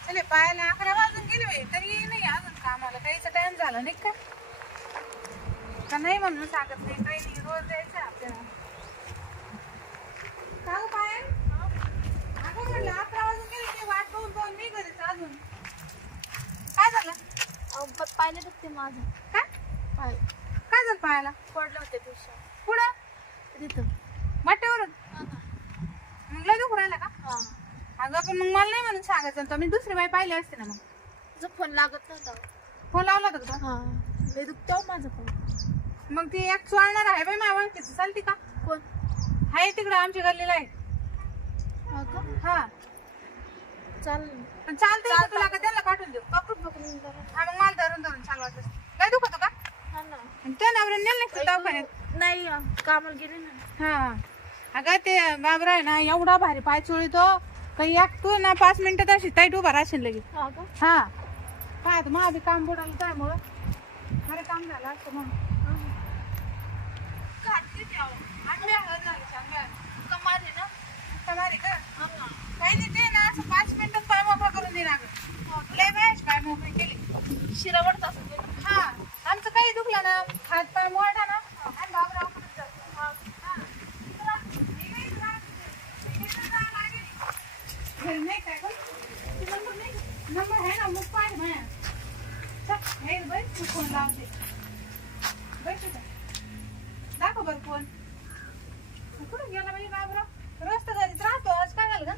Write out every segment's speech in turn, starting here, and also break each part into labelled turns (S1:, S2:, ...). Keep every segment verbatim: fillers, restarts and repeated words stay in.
S1: चले पायाला अकरा वाजून गेले बाई, तरी नाही अजून कामाला काहीचा टाइम झाला नाही का? का नाही म्हणून सांगत नाही, काही नाही, रोज जायचं आपल्याला. का गं पायल? अगं म्हणलं अकरा वाजून गेले, ते वाट पाहून पाहून नाही घरीच अजून. काय झालं?
S2: पाहिलं दुखते माझं.
S1: काय
S2: पाय
S1: काय झालं पायाला?
S2: पडलं होते दिवशी
S1: पुढं
S2: तिथं.
S1: वाटेवरून मग लय दुखू राहिला का?
S2: हा
S1: अगं पण मग मला नाही म्हणून सांगायचं तर मी दुसरी बाई पाहिली असते ना. मग
S2: तुझा फोन लागत नव्हता.
S1: फोन लावला होता का?
S2: हा लय दुखते माझं फोन.
S1: मग ती एक चालणार आहे बाई माझ्या ओळखीची, चालते का?
S2: कोण?
S1: आहे तिकडं आमच्या गल्लीला आहे.
S2: हा का?
S1: हा
S2: चाल
S1: पण चालतंय का तुला? का त्याला पाठवून देऊ?
S2: पकडून पकडून जरा.
S1: हा मग मला धरून धरून चालवायचं. काय दुखतो का?
S2: हा ना.
S1: आणि त्या नवऱ्याने नेलं नाही का दवाखान्यात?
S2: नाही कामाला गेले ना.
S1: हा अगं ते बाबरा आहे ना, एवढा भारी पाय चोळीतो काही एक तू ना पाच मिनिटात अशी टाईट उभा राहशील लगे.
S2: हा का?
S1: हा काय तू माझं काम बुडालं त्यामुळं अरे काम झालं असतं मग.
S2: कमाल आहे ना.
S1: कमारी का?
S2: हा ना.
S1: काही नाही ते ना असं पाच मिनिटात पाय मोकळा करून दे ना गं. लय वेळेस पाय मोकळी केली.
S2: शिरावडत असं ते.
S1: हा आमचं काही दुखलं ना, हात पाय मोडा ना आणि बाबराव कडे जातो. हा. हा. तुला हे वेळेस राहत नाही. हे वेळेस राहावं लागेल. घरी नाही काय गं? ते नंबर नाही का? नंबर आहे ना, मग पाय माया. चल, हे बाई, तू फोन लावते. बैठ इथं. दाखव बरं फोन. कुठं गेला बाई बाबराव? रोज तर घरीच राहतो, आज काय झालं गं?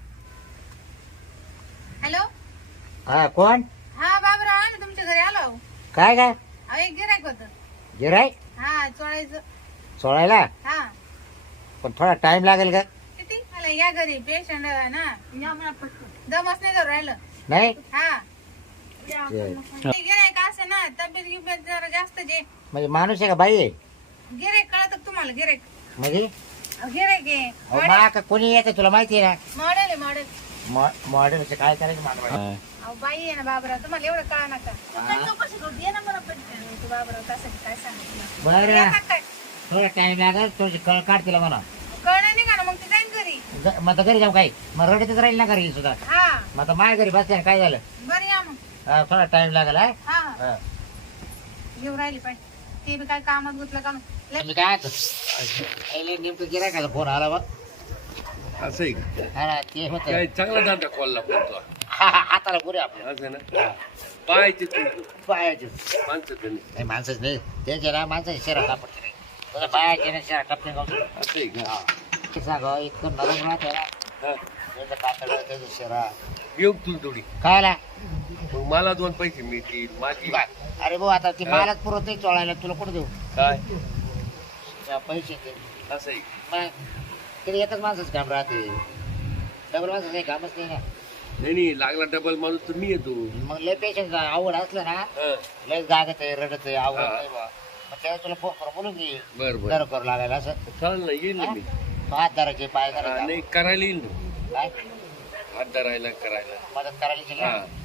S1: हॅलो
S3: हा कोण?
S1: हा बाबराव आहे ना, तुमच्या घरी आलो.
S3: काय काय
S1: अहो एक गिरायक होतं.
S3: गिराय
S1: हा चोळायचं.
S3: सोडायला
S1: हा
S3: पण थोडा टाइम लागेल का?
S1: किती मला या घरी पेशंट ना,
S2: या मला पटकन.
S1: दमच नाही धरून राहिलं.
S3: नाही
S1: हा
S2: या.
S1: ते गिरायक असं ना, तब्येत गिब्येत जरा जास्त जे
S3: म्हणजे माणूस आहे का बाई आहे?
S1: गिरायक कळत का तुम्हाला? गिरायक
S3: म्हणजे
S1: गिरायक आहे
S3: अहो, मा का कोणी येतं तुला माहिती आहे
S1: मॉडेल आहे मॉडेल.
S3: ना मॉडेलचं काय करायचं मानवा
S1: अहो बाई आहे ना बाबराव, तुम्हाला एवढं कळा नका.
S2: तू काय चौकशी करू ये ना मला पटकन.
S1: तू बाबराव कसं काय सांगितलं
S3: बरं
S1: येतात काय?
S3: थोडा टाइम लागेल तुझी कळ काढ तिला म्हणा.
S1: कळलं नाही का ना, मग ते जाईन घरी.
S3: ज- मग आता घरी जाऊ काही मग रडतच राहील ना घरी सुद्धा.
S1: हा
S3: मग आता माझ्या घरी बसते काय झालं?
S1: बरं या मग.
S3: हा, थोडा टाइम लागेल हा?
S1: हा
S3: हा.
S1: येऊ राहिली पाहिजे. ते बी काय कामात गुतलं का? लय-
S3: मी काय पहिले नेमकं गिरायकाचा फोन आला बघ.
S4: असं आहे का?
S3: हा ना, ते होत
S4: काय चांगला धंदा खोलला पण तो.
S3: हाताला पुरे आपल्या
S4: असं ना पाहायचे तू
S3: पायाचे
S4: माणसं त्यांनी
S3: नाही माणसंच नाही त्यांच्या ना माणसाची शहरात कापडते नाही तुझ्या पायाचे ना शहरात कापते गावचं.
S4: असं आहे का?
S3: सांगा इतकं नरम राहते ना
S4: हा.
S3: त्याचं कातड त्याचं शहरा
S4: येऊ तू थोडी
S3: खायला.
S4: मग मला दोन पैसे मिळतील माझी
S3: अरे भाऊ आता ती मालाच पुरत नाही चोळायला तुला कुठं देऊ
S4: काय
S3: त्या पैसे ते
S4: असं आहे
S3: मग तरी एकच माणसाचं काम राहते डबल माणसाचं काही कामच नाही ना.
S4: नाही नाही लागला डबल माणूस तर मी येतो.
S3: मग लय पेशंट आवड असलं ना
S4: हा.
S3: लय जागत आहे रडत आहे आवड
S4: हा.
S3: नाही बा मग त्यावेळेस तुला फोन करून बोलून घे
S4: बर बर
S3: दर करू लागायला असं
S4: चालेल ना येईल ना मी.
S3: हात धरायचे पाय
S4: हा,
S3: धरायचे
S4: नाही करायला येईल ना
S3: काय
S4: हात धरायला करायला.
S3: मदत करायला
S4: हा
S3: ना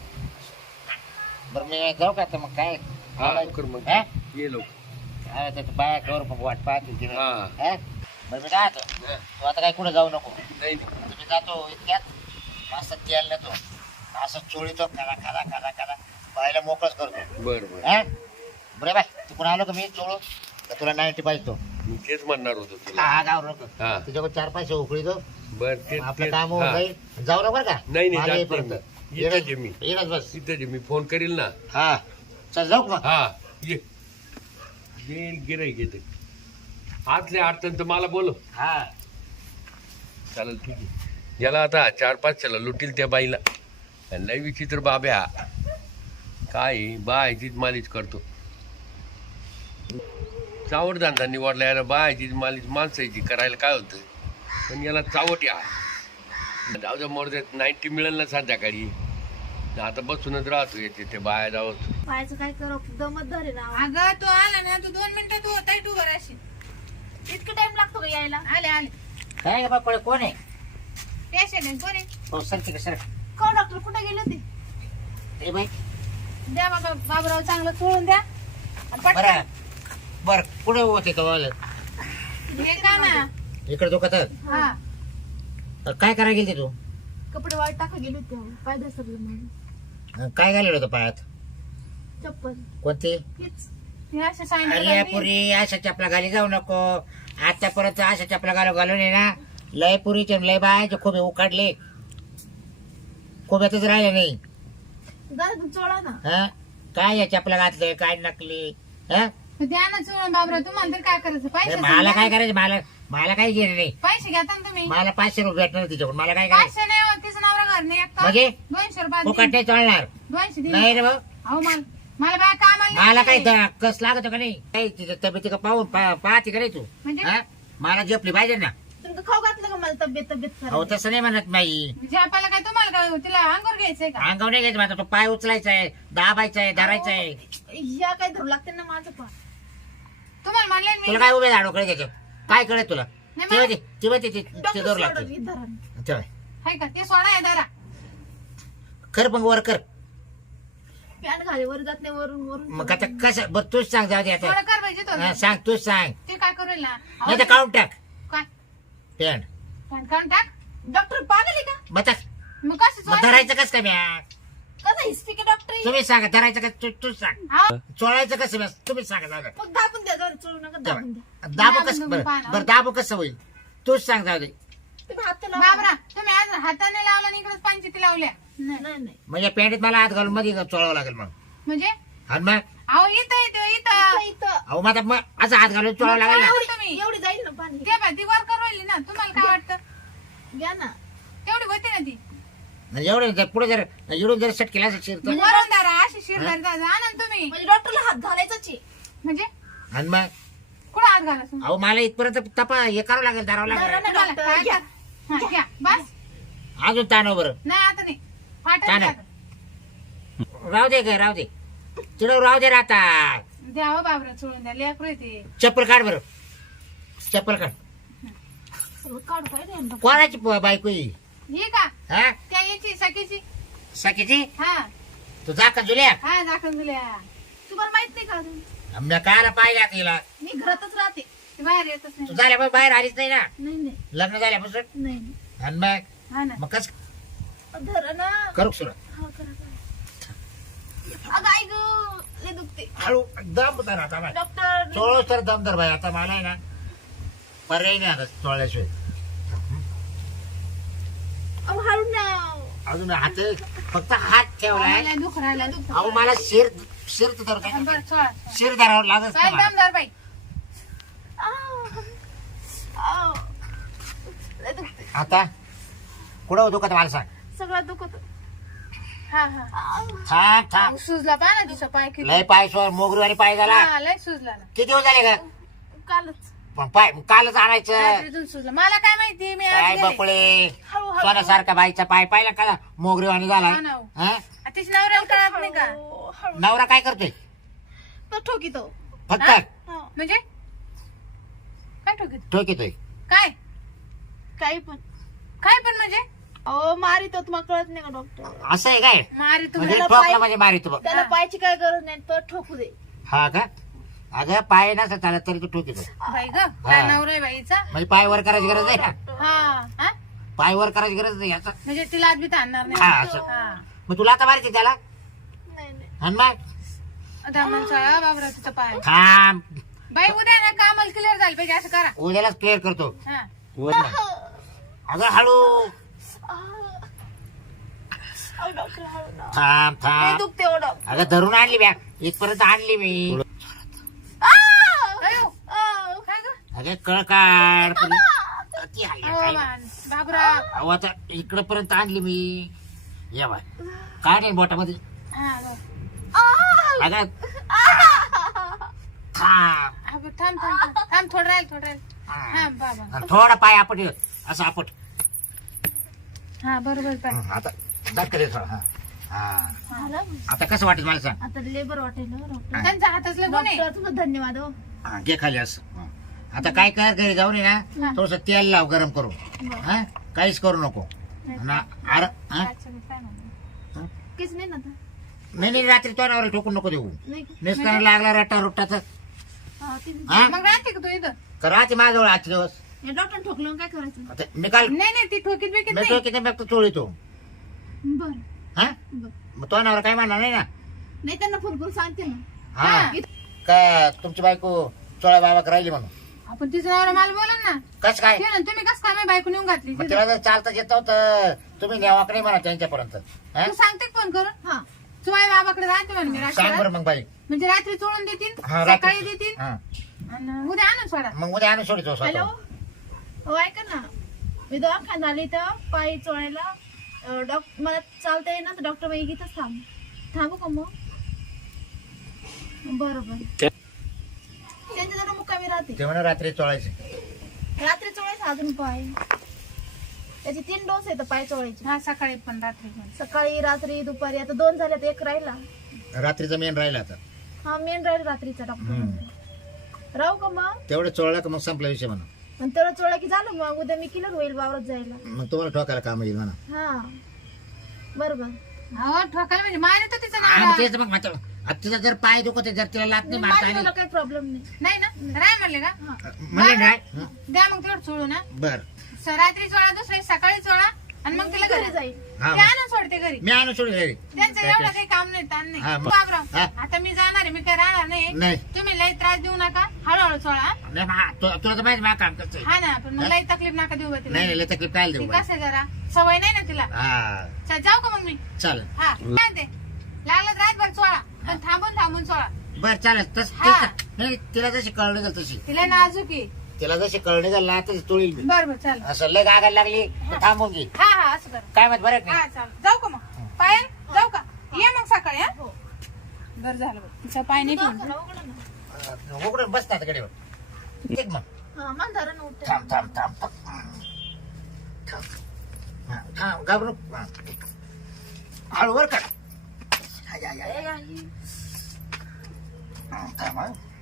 S3: बरं मी जाऊ का आता मग काय
S4: हा लवकर मग
S3: हा?
S4: ये लवकर.
S3: हा, त्याचं बाया कवर मग वाट पाहतील तिने
S4: हा.
S3: हा? बरं मी काय होतो तू आता काय कुठे जाऊ नको
S4: नाही नाही.
S3: तुम्ही जातो इतक्यात मस्त तेल नेतो असं चोळीतो खाला खाला खाला खाला पाहायला मोकळच करतो.
S4: बर बर
S3: हा बरे बाय तिकडून आलो का मी चोळू तर तुला नाईन्टी पाहिजे तो
S4: मी तेच म्हणणार होतो तुला.
S3: हा गाव नको
S4: हा
S3: तुझ्याकडे चार पैसे उकळी दो
S4: बर ते
S3: आपलं
S4: ते-
S3: काम होऊन
S4: हा.
S3: जाईल जाऊ नको बरं का
S4: नाही नाही
S3: मला
S4: जात
S3: येईपर्यंत.
S4: नाही मी.
S3: येणंच-
S4: इथंच आहे मी
S3: येणंच बस
S4: इथंच आहे मी फोन करील ना.
S3: हा चल जाऊ का मग
S4: हा ये येईल गिराईक येते आतल्या अडचण तर मला बोलो.
S3: हा
S4: चालेल ठीक आहे. याला आता चार पाच चला लुटील त्या बाईला आणि लय विचित्र बाब्या काय आहे, बायचीच मालिश करतो. चावट धंदा निवडला याला बायचीच मालिश माणसाची करायला काय होतं पण याला चावट या जाऊ द्या मोर नाईन्टी मिळेल ना संध्याकाळी. आता बसूनच राहतो येते ते बाया जावं.
S2: पायाचं काय करू दमत धरे ना.
S1: अगं तू आला ना, तू दोन मिनिटं तू होता तू बरं अशी.
S2: इतकं टाइम लागतो का यायला?
S1: आले आले
S3: काय बा कोण कोण आहे
S1: पेशंट आहे कोणी?
S3: हो सर तिकडे सर
S2: का डॉक्टर कुठे गेले होते?
S3: ए बाई
S1: द्या बाबा बाबराव चांगलं चोळून द्या आणि
S3: बरं
S1: पटकन
S3: बरं कुठे होते तो
S1: हे का ना.
S3: इकडे दुखत
S1: हा
S3: काय करायला गेली तू?
S2: कपडे वाईट टाका गेले होते पाय घसरलं माझं.
S3: काय घालेलं होतं पायात?
S2: चप्पल
S3: कोणते?
S2: हेच.
S1: हे असे
S3: अरे
S1: सांगितलं
S3: पुरी अशा चपला घाली जाऊ नको. आतापर्यंत अशा चपला घालू घालून आहे ना लय पुरीचे लय बायचे खोबे उकाडले. खोब्यातच राहिले नाही.
S2: दादा तुम्ही चोळा ना.
S3: हा काय या चपला घातले काय नकली? हा
S1: द्या ना चोळून बाबरा, तुम्हाला तर काय करायचं? पैसे
S3: अरे मला काय करायचं? मला मला काही घेणं नाही.
S1: पैसे घेता ना तुम्ही.
S3: मला पाचशे रुपये भेटणार तिच्याकडून. मला काय करायचं?
S1: पाचशे नाही होत, तिचं नवरा घर नाही एकटा.
S3: म्हणजे?
S1: दोनशे रुपयात
S3: फुकट
S1: देईन.
S3: नाही चालणार.
S1: दोनशे दिले.
S3: नाही रे भाऊ.
S1: अहो मला मला बाय कामाला
S3: मला
S1: नाही.
S3: काही द- कस लागत का नाही? काही तिचं तब्येती का पाहून पा- पाहते का रे तू?
S1: म्हणजे?
S3: हा? मला झोपली पाहिजे ना.
S2: तुम्ही खाऊ घातलं का मला तब्येत तब्येत
S3: अहो
S2: खराब?
S3: तसं नाही म्हणत नाही.
S1: म्हणजे आपल्याला काय तुम्हाला काय तिला अंगावर घ्यायचंय का?
S3: अंगावर नाही घ्यायचं माझा. तो पाय उचलायचा आहे, दाबायचा आहे, धरायचा आहे.
S2: या काय धरू लागते ना माझं पाय.
S1: तुम्हाला म्हणले ना मी.
S3: तुला काय उभे झाडो कळे त्याच्यात काय कळत तुला?
S1: नाही
S3: तेव्हा
S1: मला-
S3: ते तेव्हा ते- ते
S2: डॉक्टर
S3: दोर
S2: सोडा,
S3: लागते.
S2: ही धरा ना.
S3: तेव्हा.
S1: हाय का ते सोडा आहे दारा.
S3: कर मग वर कर.
S2: पॅन्ट घाले वर जात नाही वरून वरून.
S3: मग आता कसं बरं तूच सांग जाऊ दे आता.
S1: थोडं कर पाहिजे तो.
S3: हा, सांग तूच सांग.
S1: ते काय करेल ना? अहो,
S3: नाही तर काढून टाक
S1: काय
S3: पॅन्ट.
S1: पण काढून टाक.
S2: डॉक्टर पागल आहे का?
S3: बता
S1: मग कसं
S3: मग
S1: चोळायचं?
S3: धरायचं कसं काय म्या?
S2: कसा हिस्ट्री डॉक्टर आहे?
S3: तुम्ही सांगा धरायचं का तू तूच सांग.
S1: अहो,
S3: चोळायचं कसं म्या? तुम्ही सांगा जाऊ दे.
S2: मग दाबून द्या जाऊ चोळू नका दाबून द्या.
S3: दाबू
S1: दाबून
S3: कसं
S1: तुम्ही
S3: बरं
S1: पाहा ना.
S3: बरं दाबू कसं होईल? तूच सांग जाऊ दे.
S2: तुम्ही हात लावा.
S1: बाबरा तुम्ही आज हाताने लावला आणि इकडेच पंचायती लावल्या.
S2: नाही नाही
S3: म्हणजे पॅन्टीत मला हात घालून मध्ये चोळावं लागेल मग.
S1: म्हणजे
S3: आणि मग
S1: अहो इथं इथं इथं
S2: इथं- इथं.
S3: अहो मग आता मग असं हात घालून चोळावं लागेल ना.
S1: एवढी तुम्ही
S2: एवढी जाईल ना पाणी.
S1: ते बा ती वर करवली ना. तुम्हाला काय वाटतं?
S2: घ्या ना.
S1: तेवढी होती ना ती.
S3: एवढे जर पुढे जर इडून जर सेट केला असं शिरत
S1: वरून दारा अशी शिरदार दादा आणा ना तुम्ही.
S2: म्हणजे डॉक्टरला हात घालायचाच आहे.
S1: म्हणजे
S3: आणि मग
S1: कुठं हात घाला तुम्ही?
S3: अहो मला इथपर्यंत तपा हे करावं लागेल धरावं
S2: धरा
S3: लागेल.
S2: ना
S1: तुम्हाला
S2: डॉक्टर,
S1: काय
S2: घ्या.
S1: कर- हा, घ्या बस.
S3: अजून ताणव बरं.
S1: नाही आता नाही फाटत
S3: चालेल.
S1: नाही आता.
S3: राहू दे ग राहू दे. चिडव राहू दे राहता.
S1: द्या हो बाबरा चोळून द्या लेकरू आहे ते.
S3: चप्पल काढ बरं. चप्पल काढ.
S2: सगळं काढू काय नाही डॉक्टर.
S3: कोणाची प- बायको ही?
S1: ही का
S3: हा
S1: त्या याची सखीची.
S3: सखीची?
S1: हा
S3: तू जा का जुल्या?
S1: हा दाखवून दिल्या.
S2: तुम्हाला माहित नाही का अजून?
S3: मी कायला पाहिजे आता हिला?
S2: मी घरातच राहते.
S1: ती बाहेर येतच
S3: तू
S1: नाही.
S3: झाल्यापासून बाहेर आलीच नाही ना.
S2: नाही नाही
S3: लग्न झाल्यापासून.
S2: नाही नाही.
S3: आणि मग
S1: हा ना.
S3: मग कस
S2: धरा ना.
S3: करू सुरू
S2: हा करा करा. अगं आई गं लय दुखते.
S3: हळू दम धर आता बाय.
S2: डॉक्टर
S3: चोळो तर दम धर बाय. आता मला आहे ना पर्याय नाही आता चोळल्याशिवाय.
S2: अहो हळू ना.
S3: अजून हात फक्त हात ठेवलाय.
S1: आम्हाला दुख राहिला दुख.
S3: अहो मला शिर शिर तर धरू
S1: बरं
S3: काय?
S1: चोळा.
S3: शिर धरावं लागत
S1: काय
S3: मला.
S1: दमदार बाई.
S2: आह. आह. लय दुखते.
S3: आता कुठं दुखत मला सांग.
S2: सगळं दुखत.
S1: हा हा.
S3: थांब थांब.
S1: अहो, सुजला पहा ना तुझा पाय किती.
S3: लय पाय सोड मोगरीवाणी पाय झाला.
S1: हा लय सुजला ना.
S3: किती दिवस झाले का?
S2: कालच.
S3: पण पाय कालच आणायचं.
S1: रात्रीतून सुजला. मला काय माहिती मी आज
S3: काय
S1: गेले.
S3: बकुळे
S2: हळू हळू.
S3: सोन्यासारखा बाईचा पाय पाहिला का मोगरीवाणी झाला.
S1: हा ना हो.
S3: हा?
S1: तिच्या नवऱ्याला कळत नाही का?
S2: हळू, हळू.
S3: नवरा काय करतोय?
S2: तो ठोकीतो.
S3: फक्त
S1: हा?
S2: हा.
S1: म्हणजे काय ठोकीत?
S3: ठोकीतोय.
S1: काय
S2: काही पण.
S1: काय पण म्हणजे
S2: अहो मारितो तुम्हाला कळत नाही का डॉक्टर?
S3: असं आहे काय?
S1: मारी तुम्ही.
S3: म्हणजे
S2: त्याला
S3: ठोकला
S2: पाय-
S3: म्हणजे मारितो बघ.
S2: त्याला पायची काय गरज नाही तो ठोकू दे.
S3: हा का? अगं पाय नसत चालत तरी तू ठोकीतोय.
S1: बाई ग काय नवरा आहे बाईचा.
S3: म्हणजे पाय वर करायची गरज नाही ना.
S1: हा हा
S3: पाय वर करायची गरज नाही याचा.
S1: म्हणजे तिला आज बी आणणार
S3: हा,
S1: नाही.
S3: असं.
S1: हा
S3: मग तुला आता मारायची त्याला.
S2: नाही नाही.
S3: आणि मग
S1: आता म्हणसा बाबरा तिचा पाय.
S3: थांब.
S1: बाई उद्या ना कामाला क्लिअर झालं पाहिजे असं करा.
S3: उद्यालाच क्लिअर करतो.
S1: हा
S3: वर ना. अगं हळू.
S2: आह. अहो डॉक्टर हळू ना.
S3: थांब
S2: लय
S3: थांब.
S2: दुखते ओ डॉक्टर.
S3: अगं धरून आणली बॅग इथपर्यंत आणली मी.
S2: आह.
S1: अयो,
S2: आह.
S1: काय ग
S3: अगं कळ काढ. ती हाय,
S1: अहो,
S3: काय?
S1: मान, बाबरा.
S3: अहो आता इकडं पर्यंत आणली मी. या बाय काय नाही बोटामध्ये.
S1: हा हो.
S2: आह.
S3: अगं
S2: आह.
S3: थांब.
S1: हा, बरं, थांब थांब थांब. थांब थोडं राहील थोडं राहील.
S3: हा.
S1: हा बाबा.
S3: आणि थोडा पाय आपट ये. असं आपट.
S1: हा बरोबर पाय.
S3: हं, आता धक्का दे थोडा. हा. हा.
S2: झालं?
S3: आता कसं वाटेल मला सांग.
S2: आता लेबर वाटेल हो डॉक्टर.
S1: त्यांचा हातातलं गुण आहे.
S2: डॉक्टर तुमचं धन्यवाद हो.
S3: हा, घे खाली असं. हा. आता काय कर घरी जाऊन ये ना थोडस तेल लाव गरम करू. हा काहीच करू नको. ना आर हा?
S1: अच्छा, मी काय म्हणते.
S2: काहीच नाही ना आता.
S3: नाही नाही रात्री तोंडावर ठोकून नको देऊ.
S2: नाही का?
S3: नेसताना लागला रट्टा रुट्टाचा.
S2: हा, ते
S3: हा
S1: मग राहते का तू इथं?
S3: का राहते माझ्याजवळ आजचे दिवस.
S2: या डॉक्टर ठोकलं काय करायचं?
S3: आता मी काल
S1: नाही नाही ती ठोकीत बिकीत
S3: मी
S1: नाही.
S3: तो किती बघतो चोळीतो
S2: बर
S3: हा
S2: बर
S3: मग तो नवरा काय म्हणणार नाही ना
S2: नाही त्यांना फोन करून सांगते ना.
S3: हा
S1: हा.
S3: का तुमची बायको चोळा बाबा राहिली म्हणून
S1: आपण तिचं नवरा मला बोला ना.
S3: कस काय
S1: ते ना तुम्ही कसं काय माझी बायको नेऊन घातली
S3: मग तिला जर चालता येत तर तुम्ही न्यावाक नाही म्हणा त्यांच्यापर्यंत हा?
S1: तू सांगते फोन करून
S2: हा
S1: तू माझ्या बाबाकडे राहते म्हणे मी
S3: सांग
S1: रात्री
S3: बरं मग बाई
S1: म्हणजे रात्री चोळून देतील
S3: हा, रात्री-
S1: सकाळी देतील
S3: हा.
S1: आणि उद्या आणून सोडा.
S3: मग उद्या आणून सोडितो
S2: हॅलो
S3: स्वतः
S2: हो ऐका ना मी दवाखान्यात आली तर पाय चोळायला अं, डॉक्टर मला चालता येईना तर डॉक्टर बाई इथंच थांब थांबू का मग बरोबर त्यांच्या जरा मुक्कामी राहते
S3: ते म्हणा रात्री चोळायचे
S2: रात्री चोळायचं अजून पाय त्याचे तीन डोस आहेत पाय चोळायचे
S1: हा सकाळी पण रात्री पण.
S2: सकाळी रात्री दुपारी आता दोन झाल्यात एक राहिला
S3: रात्रीचा मेन राहिला आता
S2: हा मेन राहील रात्रीचा डॉक्टर राहू का मग
S3: तेवढं चोळला का मग संपला विषय म्हणा
S2: आणि तेवढं चोळा की झालं मग उद्या मी किलर होईल वावरात जायला
S3: मग तुम्हाला ठोकायला काम येईल म्हणा
S2: हा बरोबर
S1: अहो ठोकायला म्हणजे मारे तर तिचं
S3: हा, मग
S1: नाव
S3: तेच मग आता आता तिचा जर पाय दुखत आहे, जर तिला लात नाही मारता
S2: माझ्या
S3: आली
S2: मला काही प्रॉब्लेम नाही
S1: नाही ना राय म्हणले का
S3: म्हणलं नाही हं,
S1: द्या मग तेवढं चोळू ना
S3: बर
S1: स- रात्री चोळा दुसऱ्या सकाळी चोळा आणि मग तिला
S2: घरी
S1: घरी
S2: जाईल
S3: हा
S1: ते आणून सोडते घरी
S3: मी आणून सोडून घरी
S1: त्यांचं एवढं काही काम नाही ताण नाही
S3: हा, मग.
S1: बाबराव
S3: हा.
S1: आता मी जाणार आहे मी काय राहणार नाही
S3: नाही
S1: तुम्ही लई त्रास देऊ नका हळूहळू चोळा
S3: नाही मग हा, तु- तुला तर माहिती मला काम करतोय
S1: हा ना पण मग लई तकलीफ नका देऊ बा तिला
S3: नाही नाही लय तकलीफ काय
S1: ती
S3: देऊ
S1: कसं आहे जरा सवय नाही ना तिला
S3: हा
S1: चल जाऊ का मग मी
S3: चालेल
S1: हा काय म्हणते लागलं रातभर चोळा पण थांबून थांबून चोळा
S3: बर चालेल तस
S1: हा.
S3: तेच- नाही तिला जशी कळणी गेल तशी
S1: तिला नाजूक आहे
S3: तिला जशी कळणी गेल ना तशी तोळील मी
S1: बर बर चल
S3: असं लय गागायला लागली तर थांबून घे
S1: हा हा असं कर
S3: काय माहित बरं का
S1: हा
S3: नाही
S1: चाल जाऊ का मग पायल जाऊ का ये मग सकाळी हा
S2: हो
S1: बरं झालं बघ तिचा पाय नाही घेऊन
S2: दवाखाना उघडा ना.
S3: अं, उघडून बस ना आता गडीवर एक मग
S2: हा मला धरण उठते
S3: थांब थांब थांब थांब थांब. हा, थांब घाबरू नको. हा. हळूवर काढ हाय, हाय, हाय.
S2: ए, आई.
S3: हा, थांब हा.